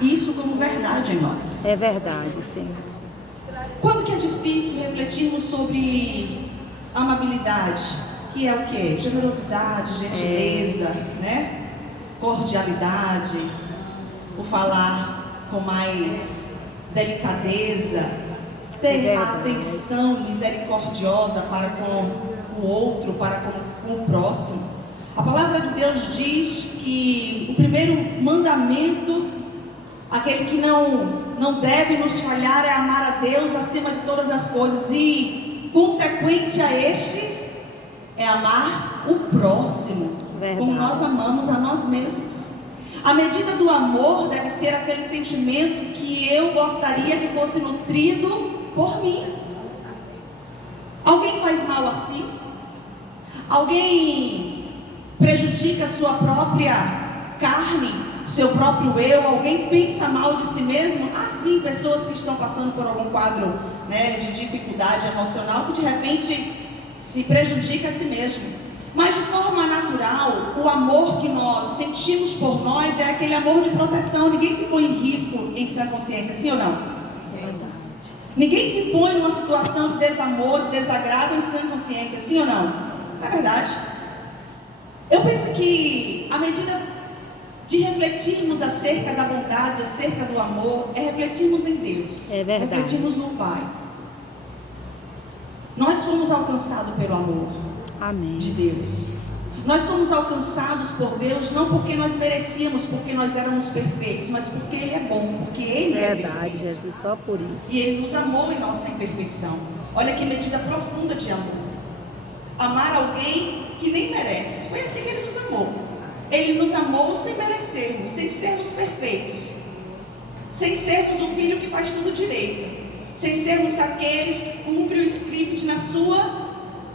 isso como verdade em nós. É verdade, Senhor. Quando que é difícil refletirmos sobre amabilidade, que é o quê? Generosidade, gentileza, né? Cordialidade, o falar com mais delicadeza, ter atenção misericordiosa para com o outro, para com o próximo. A palavra de Deus diz que o primeiro mandamento, aquele que não deve nos falhar, é amar a Deus acima de todas as coisas, e consequente a este é amar o próximo, como nós amamos a nós mesmos. A medida do amor deve ser aquele sentimento que eu gostaria que fosse nutrido por mim. Alguém faz mal a si? Alguém prejudica a sua própria carne, o seu próprio eu? Alguém pensa mal de si mesmo? Sim, pessoas que estão passando por algum quadro, né, de dificuldade emocional, que de repente se prejudica a si mesmo. Mas de forma natural, o amor que nós sentimos por nós é aquele amor de proteção. Ninguém se põe em risco em sã consciência, sim ou não? Verdade. Ninguém se põe numa situação de desamor, de desagrado em sã consciência, sim ou não? Não é verdade? Eu penso que a medida de refletirmos acerca da bondade, acerca do amor, é refletirmos em Deus. É verdade. Refletirmos no Pai. Nós fomos alcançados pelo amor. Amém. De Deus. Nós somos alcançados por Deus não porque nós merecíamos, porque nós éramos perfeitos, mas porque Ele é bom, porque Ele é verdade, Jesus, só por isso. E Ele nos amou em nossa imperfeição. Olha que medida profunda de amor. Amar alguém que nem merece. Foi assim que Ele nos amou. Ele nos amou sem merecermos, sem sermos perfeitos, sem sermos o filho que faz tudo direito, sem sermos aqueles que cumprem o script na sua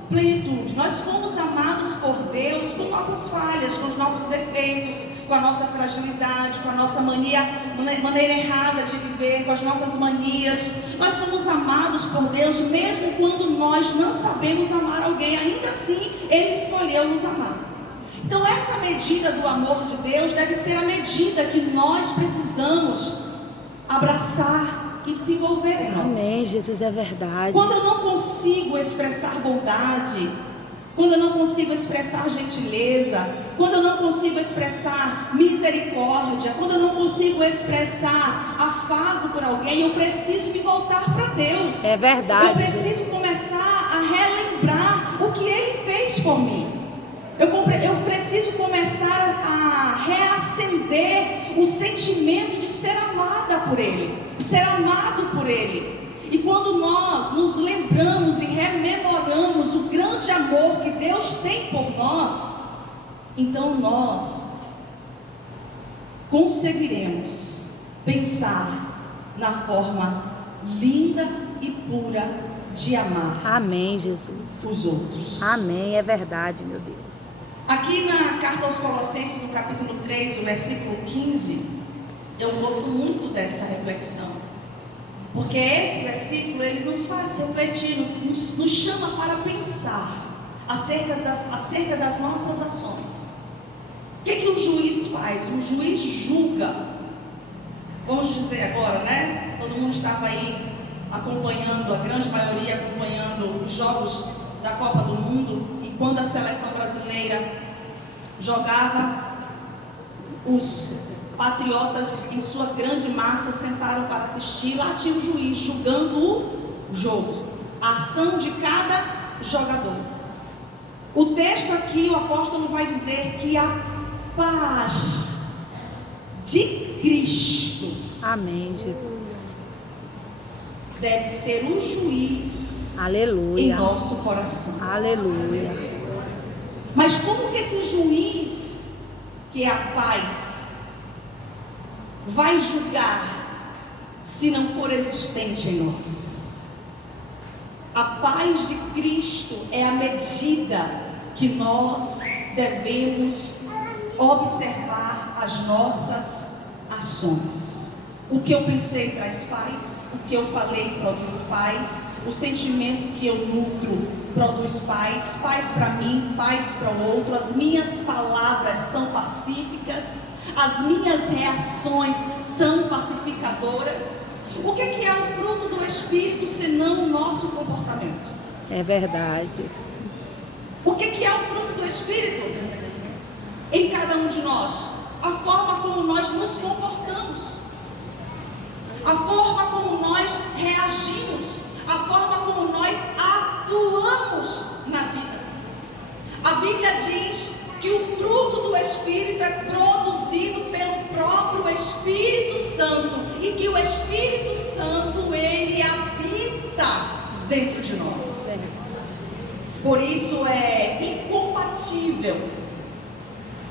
plenitude. Nós fomos amados por Deus com nossas falhas, com os nossos defeitos, com a nossa fragilidade, com a nossa maneira errada de viver, com as nossas manias. Nós fomos amados por Deus mesmo quando nós não sabemos amar alguém. Ainda assim, Ele escolheu nos amar. Então essa medida do amor de Deus deve ser a medida que nós precisamos abraçar e desenvolver em nós. Amém, Jesus, é verdade. Quando eu não consigo expressar bondade, quando eu não consigo expressar gentileza, quando eu não consigo expressar misericórdia, quando eu não consigo expressar afago por alguém, eu preciso me voltar para Deus. É verdade. Eu preciso começar a relembrar o que Ele fez por mim. Eu preciso começar a reacender o sentimento de ser amada por Ele, de ser amado por Ele. E quando nós nos lembramos e rememoramos o grande amor que Deus tem por nós, então nós conseguiremos pensar na forma linda e pura de amar. Amém, Jesus. Os outros. Amém, é verdade, meu Deus. Aqui na carta aos Colossenses, no capítulo 3, o versículo 15, eu gosto muito dessa reflexão, porque esse versículo, ele nos faz refletir, nos chama para pensar acerca das nossas ações. O que o juiz faz? O juiz julga. Vamos dizer agora, né? Todo mundo estava aí acompanhando, a grande maioria acompanhando os jogos da Copa do Mundo, e quando a seleção brasileira jogava, os patriotas em sua grande massa sentaram para assistir. Lá tinha o juiz julgando o jogo, a ação de cada jogador. O texto aqui, o apóstolo vai dizer que a paz de Cristo, amém, Jesus, deve ser o juiz, aleluia, em nosso coração. Aleluia. Mas como que esse juiz, que é a paz, vai julgar se não for existente em nós? A paz de Cristo é a medida que nós devemos observar as nossas ações. O que eu pensei traz paz, o que eu falei produz paz, o sentimento que eu nutro produz paz, paz para mim, paz para o outro. As minhas palavras são pacíficas, as minhas reações são pacíficas. murmuradoras. O que é o fruto do Espírito, senão o nosso comportamento? É verdade. O que é o fruto do Espírito? Em cada um de nós. A forma como nós nos comportamos. A forma como nós reagimos. A forma como nós atuamos na vida. A Bíblia diz que o fruto do Espírito é produzido pelo próprio Espírito Santo e que o Espírito Santo, ele habita dentro de nós. Por isso é incompatível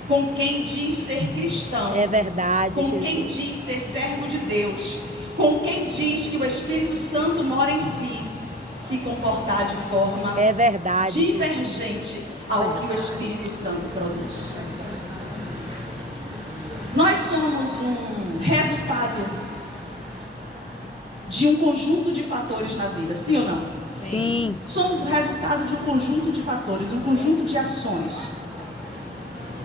com quem diz ser cristão. É verdade. Com Jesus. quem diz ser servo de Deus. Com quem diz que o Espírito Santo mora em si, se comportar de forma É verdade. divergente ao que o Espírito Santo produz. Nós somos um resultado de um conjunto de fatores na vida, sim ou não? Sim. Somos o resultado de um conjunto de fatores, um conjunto de ações.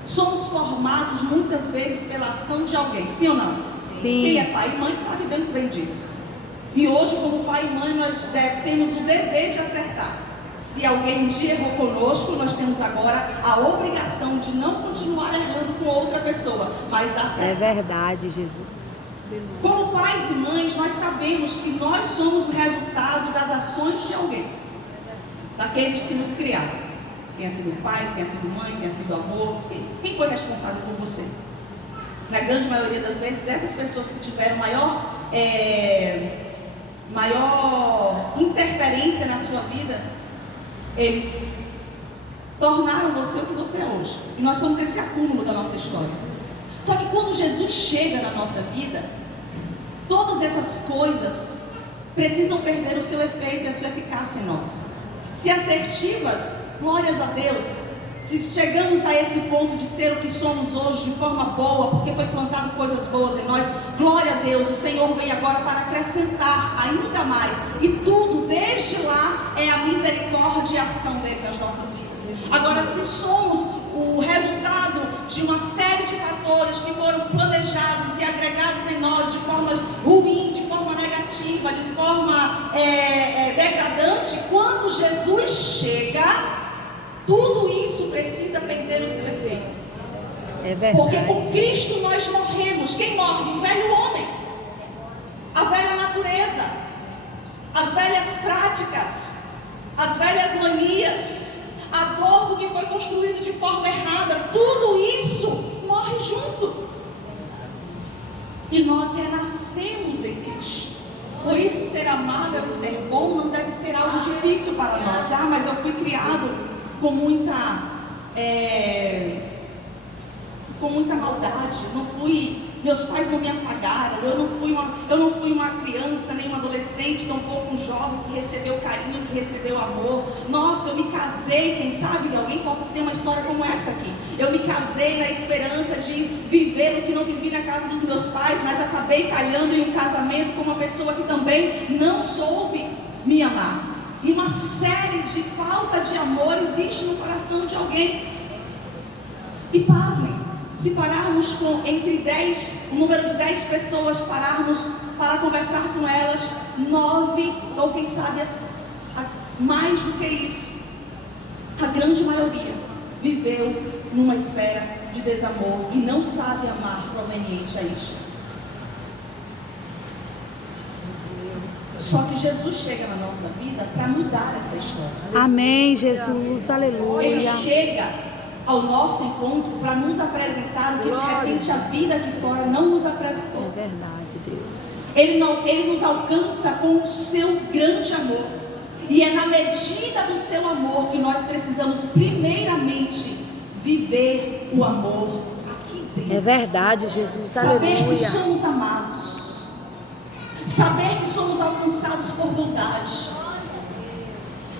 Somos formados muitas vezes pela ação de alguém, sim ou não? Sim. Quem é pai e mãe sabe bem disso. E hoje, como pai e mãe, nós temos o dever de acertar. Se alguém um dia errou conosco, nós temos agora a obrigação de não continuar errando com outra pessoa, mas acertar. É verdade, Jesus. Como pais e mães, nós sabemos que nós somos o resultado das ações de alguém, daqueles que nos criaram. Tenha sido pai, tenha sido mãe, tenha sido avô, quem foi responsável por você? Na grande maioria das vezes, essas pessoas que tiveram maior interferência na sua vida, eles tornaram você o que você é hoje. E nós somos esse acúmulo da nossa história. Só que quando Jesus chega na nossa vida, todas essas coisas precisam perder o seu efeito e a sua eficácia em nós. Se assertivas, glórias a Deus. Se chegamos a esse ponto de ser o que somos hoje de forma boa, porque foi plantado coisas boas em nós, glória a Deus, o Senhor vem agora para acrescentar ainda mais. E tudo, desde lá, é a misericórdia e a ação dele nas nossas vidas. Agora, se somos o resultado de uma série de fatores que foram planejados e agregados em nós de forma ruim, de forma negativa, de forma degradante, quando Jesus chega, tudo isso precisa perder o seu efeito. É verdade. Porque com Cristo nós morremos. Quem morre? O velho homem, a velha natureza, as velhas práticas, as velhas manias, a dor do que foi construído de forma errada. Tudo isso morre junto. E nós renascemos em Cristo. Por isso ser amável e ser bom não deve ser algo difícil para nós. Mas eu fui criado com muita maldade, meus pais não me afagaram, eu não fui uma criança, nem uma adolescente, tampouco um jovem que recebeu carinho, que recebeu amor. Nossa, eu me casei, quem sabe alguém possa ter uma história como essa aqui. Eu me casei na esperança de viver o que não vivi na casa dos meus pais, mas acabei calhando em um casamento com uma pessoa que também não soube me amar. E uma série de falta de amor existe no coração de alguém. E pasmem, se pararmos entre 10, um número de 10 pessoas, pararmos para conversar com elas, 9, ou quem sabe mais do que isso, a grande maioria viveu numa esfera de desamor e não sabe amar proveniente a isso. Só que Jesus chega na nossa vida para mudar essa história. Amém, Jesus, aleluia. Ele chega ao nosso encontro para nos apresentar o que de repente a vida aqui fora não nos apresentou. É verdade, Deus. Ele nos alcança com o seu grande amor. E é na medida do seu amor que nós precisamos primeiramente viver o amor aqui dentro. É verdade, Jesus, Saber aleluia. que somos amados. Saber que somos alcançados por bondade.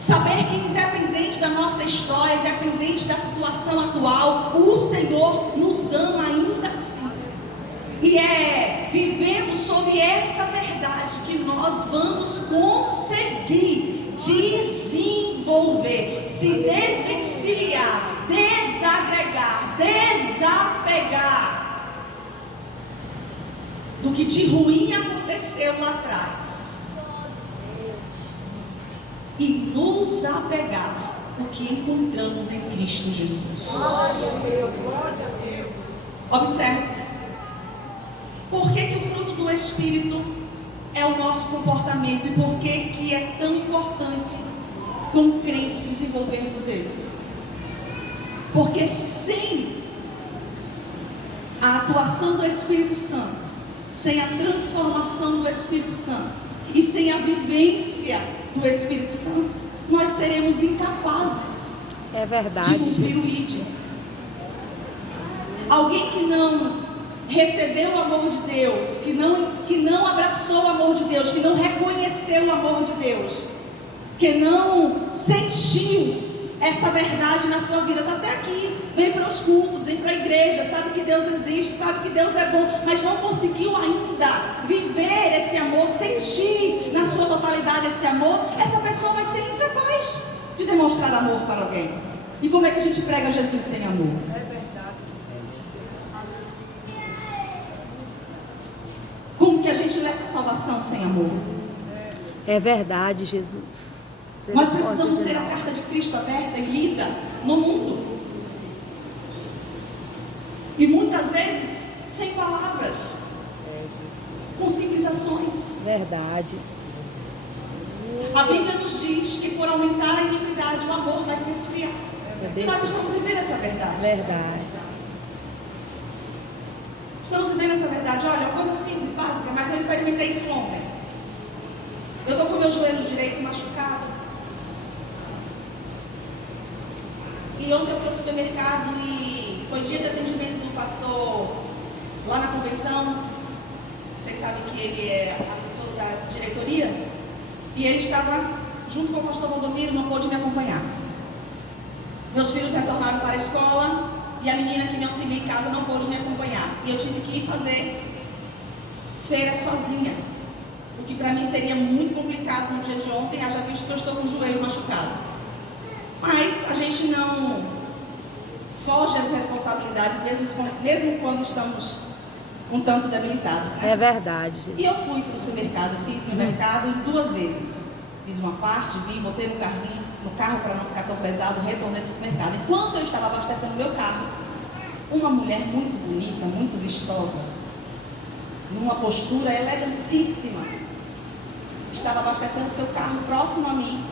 Saber que independente da nossa história, independente da situação atual, o Senhor nos ama ainda assim. E é vivendo sob essa verdade que nós vamos conseguir desenvolver, se desvencilhar, desagregar, desapegar do que de ruim aconteceu lá atrás e nos apegar ao que encontramos em Cristo Jesus. Observe. Por que o fruto do Espírito é o nosso comportamento e por que é tão importante como crentes desenvolvermos ele? Porque sem a atuação do Espírito Santo, sem a transformação do Espírito Santo e sem a vivência do Espírito Santo, nós seremos incapazes de cumprir o ID. Alguém que não recebeu o amor de Deus, que não abraçou o amor de Deus, que não reconheceu o amor de Deus, que não sentiu essa verdade na sua vida, está até aqui, vem para os cultos, vem para a igreja, sabe que Deus existe, sabe que Deus é bom, mas não conseguiu ainda viver esse amor, sentir na sua totalidade esse amor, essa pessoa vai ser incapaz de demonstrar amor para alguém. E como é que a gente prega Jesus sem amor? Como que a gente leva a salvação sem amor? É verdade, Jesus. Nós precisamos ser a carta de Cristo aberta e lida no mundo. E muitas vezes sem palavras, com simples ações. Verdade. A Bíblia nos diz que por aumentar a iniquidade, o amor vai se esfriar. E nós estamos vivendo essa verdade. Verdade. Estamos vivendo essa verdade. Olha, uma coisa simples, básica, mas eu experimentei isso ontem. Eu estou com o meu joelho direito machucado. E ontem eu fui ao supermercado e foi dia de atendimento do pastor lá na convenção. Vocês sabem que ele é assessor da diretoria. E ele estava junto com o pastor Valdomiro, não pôde me acompanhar. Meus filhos retornaram para a escola e a menina que me auxilia em casa não pôde me acompanhar. E eu tive que ir fazer feira sozinha. O que para mim seria muito complicado no dia de ontem, haja visto que eu estou com o joelho machucado. Mas a gente não foge às responsabilidades, mesmo quando estamos um tanto debilitados. Né? É verdade, gente. E eu fui para o supermercado, fiz meu mercado 2 vezes. Fiz uma parte, vim, botei no carro para não ficar tão pesado, retornei para o supermercado. Enquanto eu estava abastecendo meu carro, uma mulher muito bonita, muito vistosa, numa postura elegantíssima, estava abastecendo seu carro próximo a mim.